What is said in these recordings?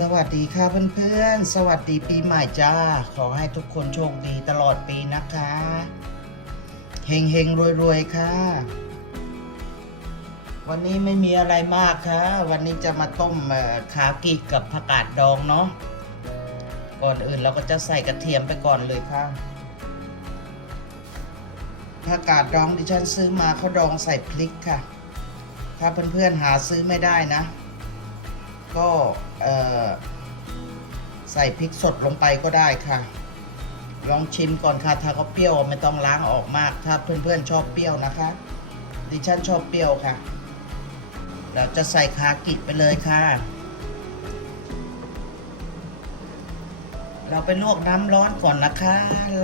สวัสดีค่ะเพื่อนๆ สวัสดีปีใหม่จ้า ขอให้ทุกคนโชคดีตลอดปีนะคะ เฮงเฮงรวยรวยๆค่ะ วันนี้ไม่มีอะไรมากค่ะ วันนี้จะมาต้มขากีกับผักกาดดองเนาะ ก่อนอื่นเราก็จะใส่กระเทียมไปก่อนเลยค่ะผักกาดดองที่ฉันซื้อมาเขาดองใส่พริกค่ะ ถ้าเพื่อนๆหาซื้อไม่ได้นะ ก็ใส่พริกสดลงไปก็ได้ค่ะ ลองชิมก่อนค่ะถ้าเขาเปรี้ยวไม่ต้องล้างออกมาก ถ้าเพื่อนๆชอบเปรี้ยวนะคะ ดิฉันชอบเปรี้ยวค่ะ เราจะใส่คากิไปเลยค่ะ เราไปลวกน้ำร้อนก่อนนะคะ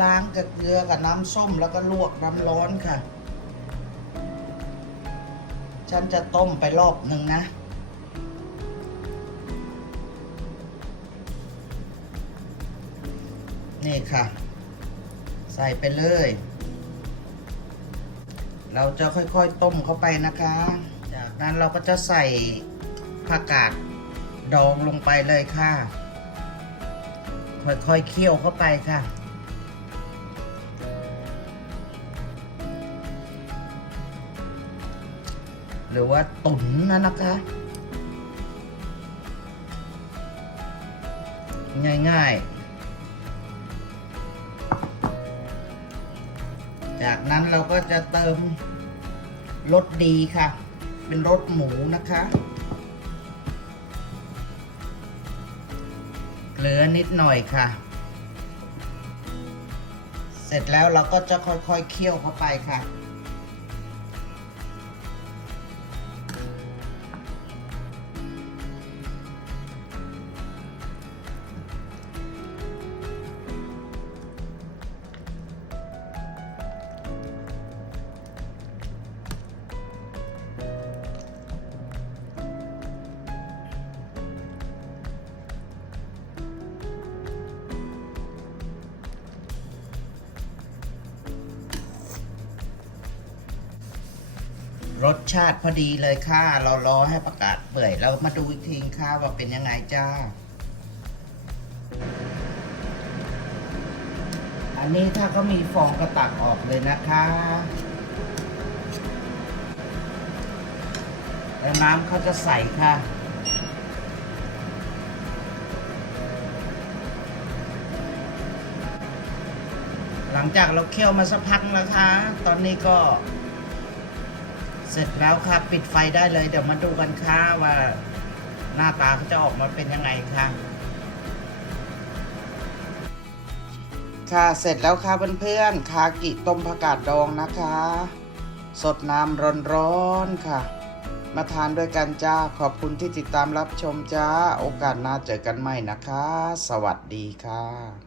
ล้างกับเกลือกับน้ำส้มแล้วก็ลวกน้ำร้อนค่ะ ฉันจะต้มไปรอบหนึ่งนะ นี่ค่ะ ใส่ไปเลย เราจะค่อยๆต้มเข้าไปนะคะ จากนั้นเราก็จะใส่ผักกาดดองลงไปเลยค่ะ ค่อยๆเคี่ยวเข้าไปค่ะหรือว่าตุ๋นนะนะคะ ง่ายๆ จากนั้นเราก็จะเติมรสดีค่ะ เป็นรสหมูนะคะ เกลือนิดหน่อยค่ะ เสร็จแล้วเราก็จะค่อยๆเคี่ยวเข้าไปค่ะ รสชาติพอดีเลยค่ะ เรารอให้ประกาศเปื่อย เรามาดูอีกทีค่ะว่าเป็นยังไงจ้า อันนี้ถ้าเขามีฟองก็ตักออกเลยนะคะแล้วน้ำเขาจะใส่ค่ะหลังจากเราเคี่ยวมาสักพักนะคะ ตอนนี้ก็ เสร็จแล้วค่ะปิดไฟได้เลย เดี๋ยวมาดูกันค่ะว่าหน้าตาเขาจะออกมาเป็นยังไงค่ะ ค่ะเสร็จแล้วค่ะเพื่อนๆคากิต้มผักกาดดองนะคะ สดน้ำร้อนๆค่ะ มาทานด้วยกันจ้า ขอบคุณที่ติดตามรับชมจ้า โอกาสหน้าเจอกันใหม่นะคะ สวัสดีค่ะ